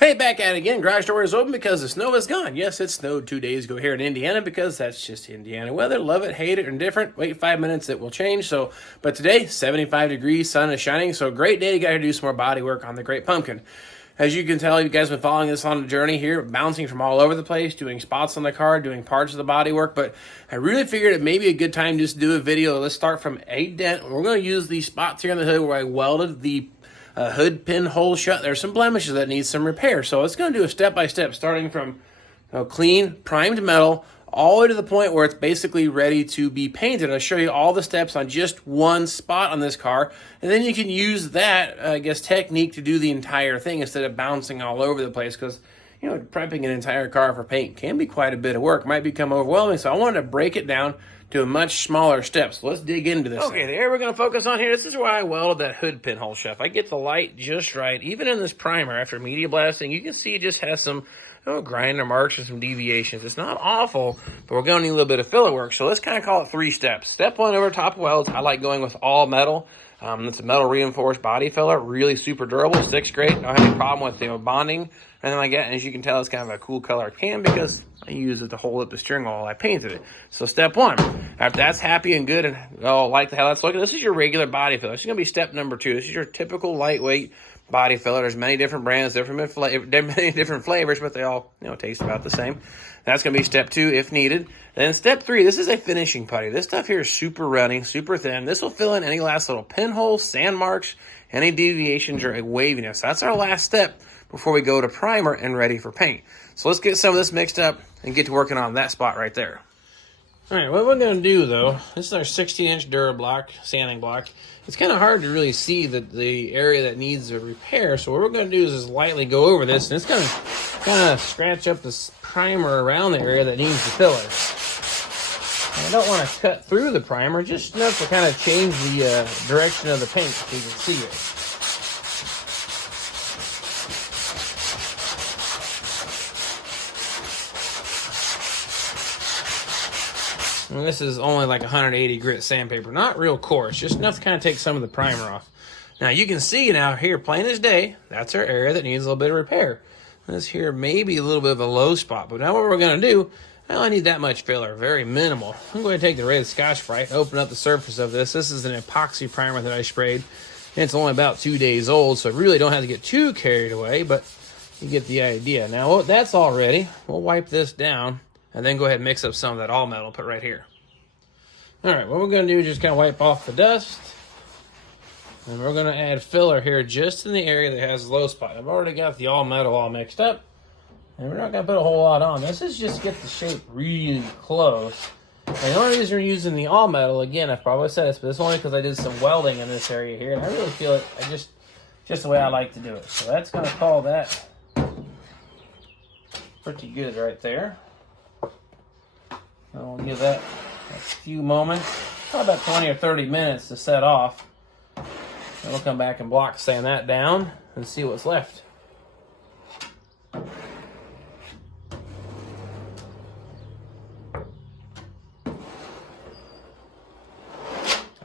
Hey, back at it again. Garage door is open because the snow is gone. Yes, it snowed 2 days ago here in Indiana because that's just Indiana weather. Love it, hate it, or indifferent. Wait 5 minutes, it will change. But today, 75 degrees, sun is shining. So great day to get to do some more body work on the Great Pumpkin. As you can tell, you guys have been following us on a journey here, bouncing from all over the place, doing spots on the car, doing parts of the body work. But I really figured it may be a good time just to do a video. Let's start from a dent. We're going to use these spots here on the hood where I welded the hood pin hole shut. There's some blemishes that need some repair. So it's going to do a step-by-step, starting from clean, primed metal, all the way to the point where it's basically ready to be painted. I'll show you all the steps on just one spot on this car, and then you can use that, technique to do the entire thing instead of bouncing all over the place, because prepping an entire car for paint can be quite a bit of work. It might become overwhelming, so I wanted to break it down to a much smaller steps. So let's dig into this. Okay, the area we're going to focus on here, this is where I welded that hood pinhole shut. I get the light just right. Even in this primer, after media blasting, you can see it just has some grinder marks and some deviations. It's not awful, but we're going to need a little bit of filler work. So let's kind of call it 3 steps. Step 1, over top weld. I like going with all metal. It's a metal reinforced body filler, really super durable, sticks great. Don't have any problem with bonding, anything like that. And as you can tell, it's kind of a cool color can because I use it to hold up the steering wheel while I painted it. So step 1, after that's happy and good and like how that's looking, this is your regular body filler. This is going to be step number 2. This is your typical lightweight body filler. There's many different brands, many different flavors, but they all taste about the same. That's going to be step 2 if needed. Then step 3, this is a finishing putty. This stuff here is super runny, super thin. This will fill in any last little pinholes, sand marks, any deviations or waviness. That's our last step before we go to primer and ready for paint. So let's get some of this mixed up and get to working on that spot right there. All right, what we're going to do, though, this is our 16-inch Durablock sanding block. It's kind of hard to really see the area that needs a repair, so what we're going to do is just lightly go over this, and it's going to kind of scratch up this primer around the area that needs the filler. And I don't want to cut through the primer, just enough to kind of change the direction of the paint so you can see it. And this is only like 180 grit sandpaper, not real coarse, just enough to kind of take some of the primer off. Now you can see now here, plain as day, that's our area that needs a little bit of repair. This here may be a little bit of a low spot, but now what we're going to do, I only need that much filler, very minimal. I'm going to take the red Scotch-Brite and open up the surface of this. This is an epoxy primer that I sprayed, and it's only about 2 days old, so I really don't have to get too carried away, but you get the idea. Now that's all ready. We'll wipe this down and then go ahead and mix up some of that all metal, put right here. All right, what we're going to do is just kind of wipe off the dust. And we're going to add filler here just in the area that has low spot. I've already got the all metal all mixed up. And we're not going to put a whole lot on. This is just to get the shape really close. And the only reason we're using the all metal, again, I've probably said this, but it's only because I did some welding in this area here. And I really feel it, just the way I like to do it. So that's going to call that pretty good right there. And we'll give that a few moments, probably about 20 or 30 minutes to set off. And we'll come back and block sand that down and see what's left. All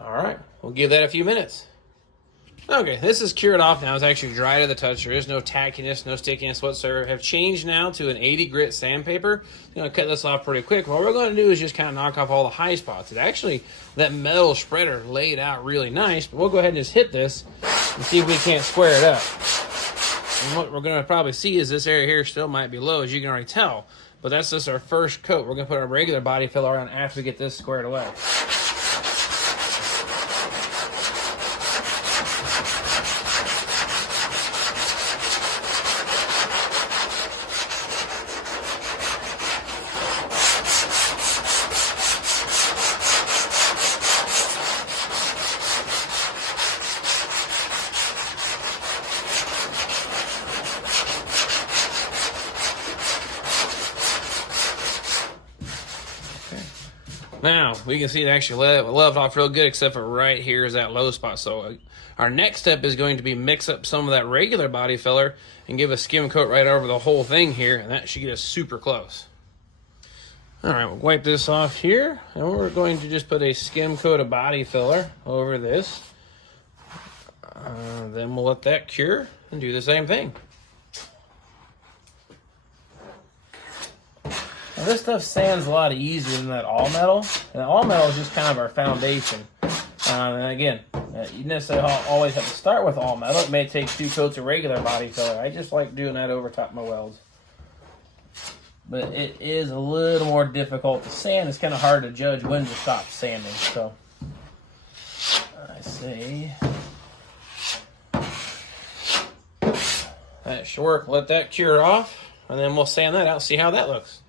right, we'll give that a few minutes. Okay, this is cured off now. It's actually dry to the touch. There is no tackiness, no stickiness whatsoever. Have changed now to an 80 grit sandpaper. I'm going to cut this off pretty quick. What we're going to do is just kind of knock off all the high spots. It actually, that metal spreader laid out really nice, but we'll go ahead and just hit this and see if we can't square it up. And what we're going to probably see is this area here still might be low, as you can already tell, but that's just our first coat. We're going to put our regular body filler on after we get this squared away. Now, we can see it actually left off real good, except for right here is that low spot. So our next step is going to be mix up some of that regular body filler and give a skim coat right over the whole thing here, and that should get us super close. All right, we'll wipe this off here, and we're going to just put a skim coat of body filler over this. Then we'll let that cure and do the same thing. this stuff sands a lot easier than that all metal. And the all metal is just kind of our foundation. And again, you necessarily always have to start with all metal. It may take 2 coats of regular body filler. I just like doing that over top my welds. But it is a little more difficult to sand. It's kind of hard to judge when to stop sanding. So I say that should work. Let that cure off, and then we'll sand that out, see how that looks.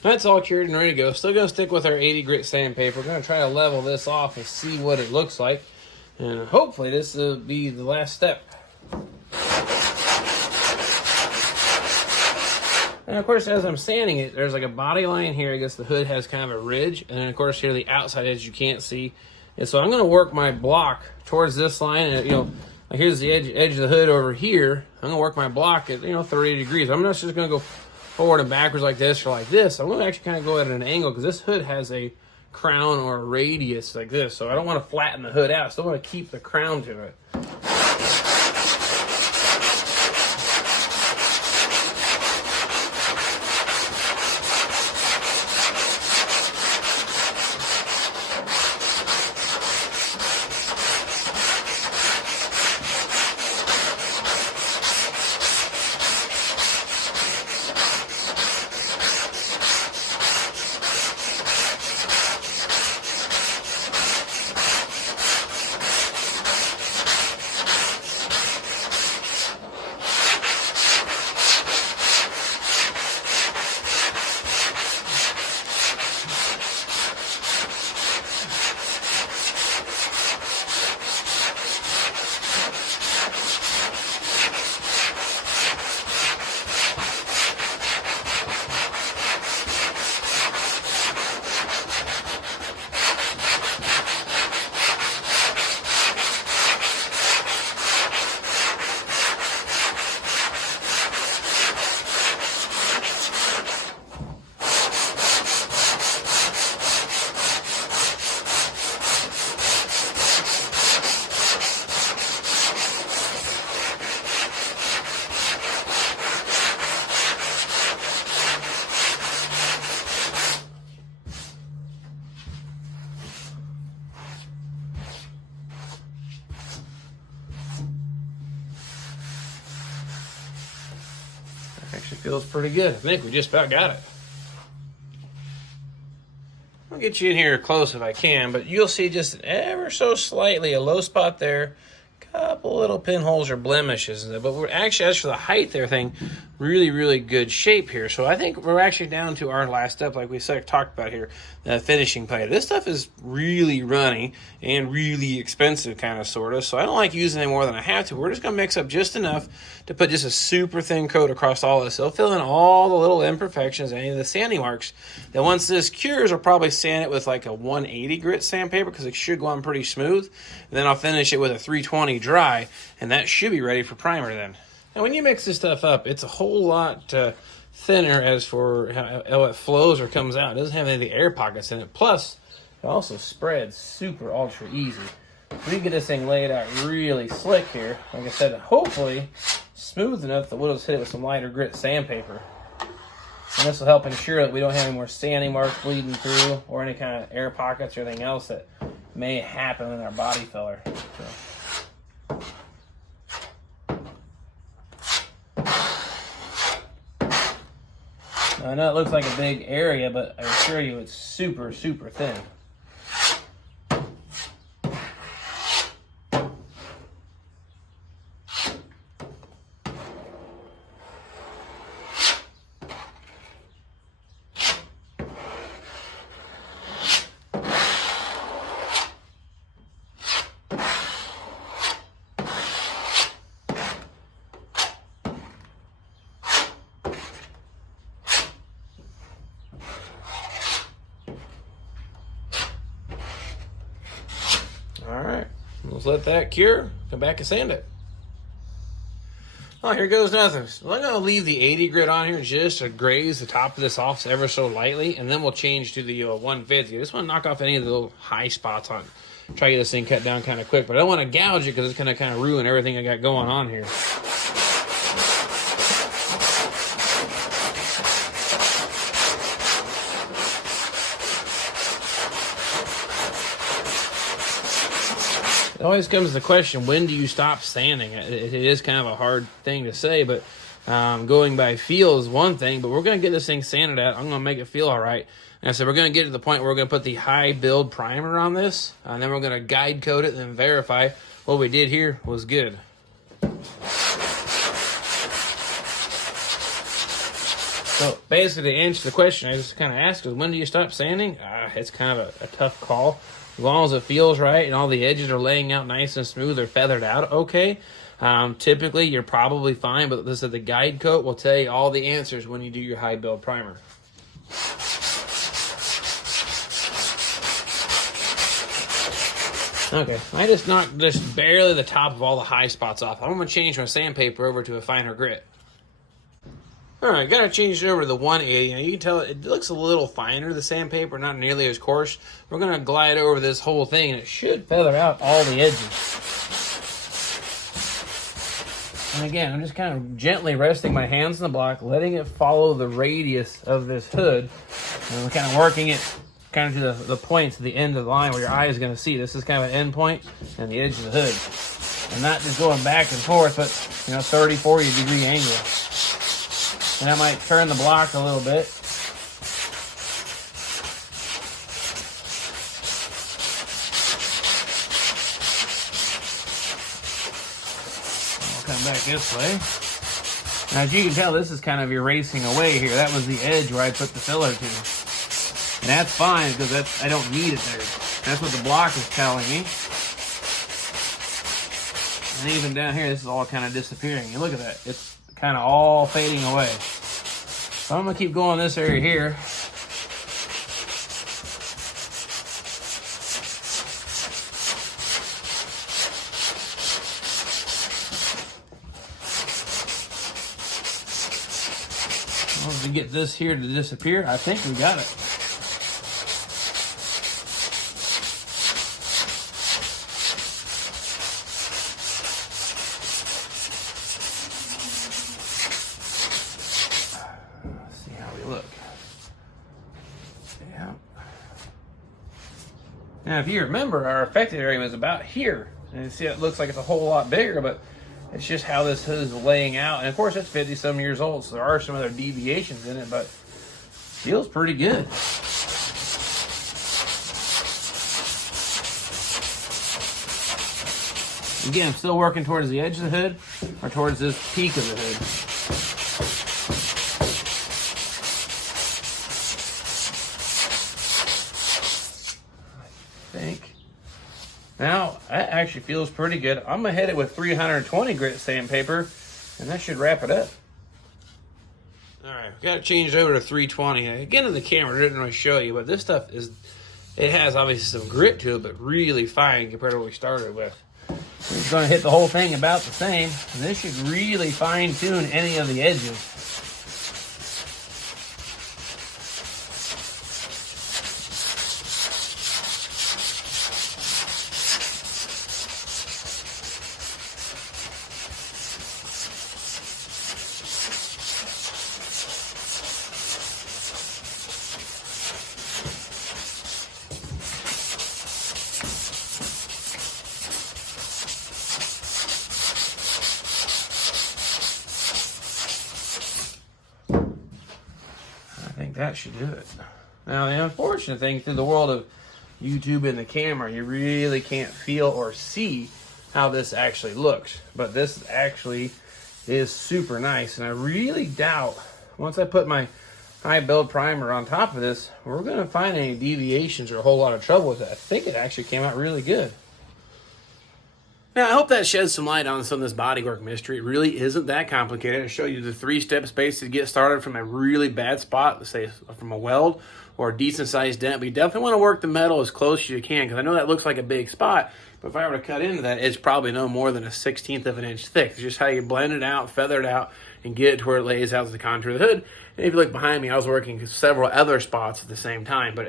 That's all cured and ready to go. Still going to stick with our 80 grit sandpaper. We're going to try to level this off and see what it looks like. And hopefully this will be the last step. And of course, as I'm sanding it, there's like a body line here. I guess the hood has kind of a ridge. And then of course here, the outside edge you can't see. And so I'm going to work my block towards this line. And you know, like here's the edge of the hood over here. I'm going to work my block at, 30 degrees. I'm not just going to go forward and backwards like this or like this. I'm going to actually kind of go at an angle because this hood has a crown or a radius like this. So I don't want to flatten the hood out. I still want to keep the crown to it. Actually feels pretty good. I think we just about got it. I'll get you in here close if I can, but you'll see just ever so slightly a low spot there. Couple little pinholes or blemishes, but we're actually, as for the height there thing, really good shape here. So I think we're actually down to our last step, like we talked about here, the finishing plate. This stuff is really runny and really expensive, kind of sort of. So I don't like using it more than I have to. We're just gonna mix up just enough to put just a super thin coat across all this. It'll fill in all the little imperfections, any of the sanding marks. Then once this cures, I'll probably sand it with like a 180 grit sandpaper because it should go on pretty smooth. And then I'll finish it with a 320 dry, and that should be ready for primer then. Now when you mix this stuff up, it's a whole lot thinner as for how it flows or comes out. It doesn't have any of the air pockets in it. Plus, it also spreads super ultra easy. We can get this thing laid out really slick here. Like I said, hopefully smooth enough that we'll just hit it with some lighter grit sandpaper. And this will help ensure that we don't have any more sanding marks bleeding through or any kind of air pockets or anything else that may happen in our body filler. So. I know it looks like a big area, but I assure you it's super thin. Alright, let's let that cure, come back and sand it. Oh, here goes nothing. So I'm going to leave the 80 grit on here just to graze the top of this off ever so lightly, and then we'll change to the 150. I just want to knock off any of the little high spots on it. Try to get this thing cut down kind of quick, but I don't want to gouge it because it's going to kind of ruin everything I got going on here. always comes the question, when do you stop sanding? It is kind of a hard thing to say, but going by feel is one thing, but we're going to get this thing sanded out. I'm going to make it feel all right. And I said we're going to get to the point where we're going to put the high build primer on this, and then we're going to guide coat it and then verify what we did here was good. So basically, to answer the question I just kind of asked is, when do you stop sanding? It's kind of a tough call. As long as it feels right and all the edges are laying out nice and smooth or feathered out okay, typically you're probably fine, but this is the guide coat will tell you all the answers when you do your high build primer. Okay, I just knocked just barely the top of all the high spots off. I'm going to change my sandpaper over to a finer grit. Alright, got to change it over to the 180. Now you can tell it looks a little finer, the sandpaper, not nearly as coarse. We're going to glide over this whole thing, and it should feather out all the edges. And again, I'm just kind of gently resting my hands on the block, letting it follow the radius of this hood. And we're kind of working it kind of to the point, to the end of the line where your eye is going to see. This is kind of an end point and the edge of the hood. And not just going back and forth, but 30, 40 degree angle. And I might turn the block a little bit. I'll come back this way. Now, as you can tell, this is kind of erasing away here. That was the edge where I put the filler to. And that's fine, because I don't need it there. That's what the block is telling me. And even down here, this is all kind of disappearing. You look at that. It's kind of all fading away. So I'm going to keep going this area here. Once we get this here to disappear, I think we got it. Now, if you remember, our affected area was about here. And you see it looks like it's a whole lot bigger, but it's just how this hood is laying out. And of course, it's 50-some years old, so there are some other deviations in it, but feels pretty good. Again, I'm still working towards the edge of the hood or towards this peak of the hood. Now, that actually feels pretty good. I'm going to hit it with 320 grit sandpaper, and that should wrap it up. Alright, we got to change it over to 320. Again, in the camera, I didn't really show you, but this stuff it has obviously some grit to it, but really fine compared to what we started with. We're just going to hit the whole thing about the same, and this should really fine tune any of the edges. That should do it. Now, the unfortunate thing through the world of YouTube and the camera, you really can't feel or see how this actually looks. But this actually is super nice. And I really doubt, once I put my high build primer on top of this, we're going to find any deviations or a whole lot of trouble with it. I think it actually came out really good. Now, I hope that sheds some light on some of this bodywork mystery. It really isn't that complicated. I show you the 3 steps basically to get started from a really bad spot, let's say from a weld or a decent sized dent. But you definitely want to work the metal as close as you can, because I know that looks like a big spot, but if I were to cut into that, it's probably no more than a 1/16 of an inch thick. It's just how you blend it out, feather it out, and get it to where it lays out to the contour of the hood. And if you look behind me, I was working several other spots at the same time, but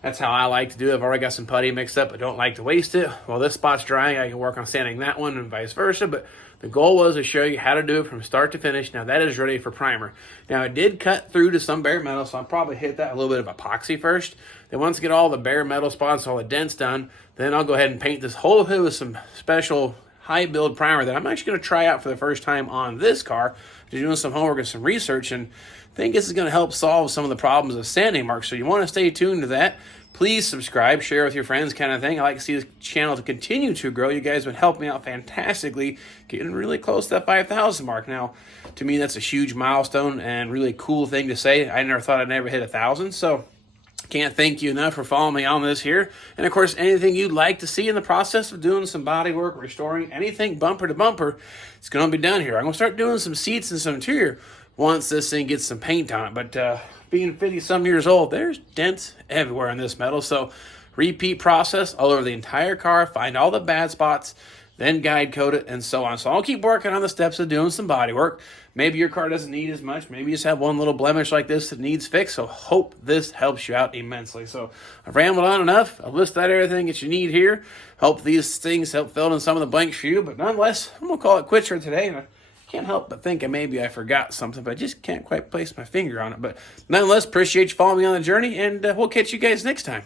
that's how I like to do it. I've already got some putty mixed up. I don't like to waste it. While this spot's drying, I can work on sanding that one and vice versa. But The goal was to show you how to do it from start to finish. Now that is ready for primer. Now it did cut through to some bare metal, so I'll probably hit that with a little bit of epoxy first. Then once I get all the bare metal spots, all the dents done, then I'll go ahead and paint this whole hood with some special high build primer that I'm actually going to try out for the first time on this car. Just doing some homework and some research, and I think this is going to help solve some of the problems of sanding marks. So you want to stay tuned to that. Please subscribe, share with your friends, kind of thing. I like to see this channel to continue to grow. You guys would help me out fantastically, getting really close to that 5,000 mark. Now, to me, that's a huge milestone and really cool thing to say. I never thought I'd never hit 1,000, so can't thank you enough for following me on this here. And of course, anything you'd like to see in the process of doing some body work, restoring anything bumper to bumper, it's going to be done here. I'm going to start doing some seats and some interior once this thing gets some paint on it. But being 50-some years old, there's dents everywhere in this metal. So repeat process all over the entire car, find all the bad spots, then guide coat it, and so on. So I'll keep working on the steps of doing some body work. Maybe your car doesn't need as much. Maybe you just have one little blemish like this that needs fixed. So hope this helps you out immensely. So I've rambled on enough. I've listed out everything that you need here. Hope these things help fill in some of the blanks for you. But nonetheless, I'm going to call it quits for today. And I can't help but think maybe I forgot something, but I just can't quite place my finger on it. But nonetheless, appreciate you following me on the journey, and we'll catch you guys next time.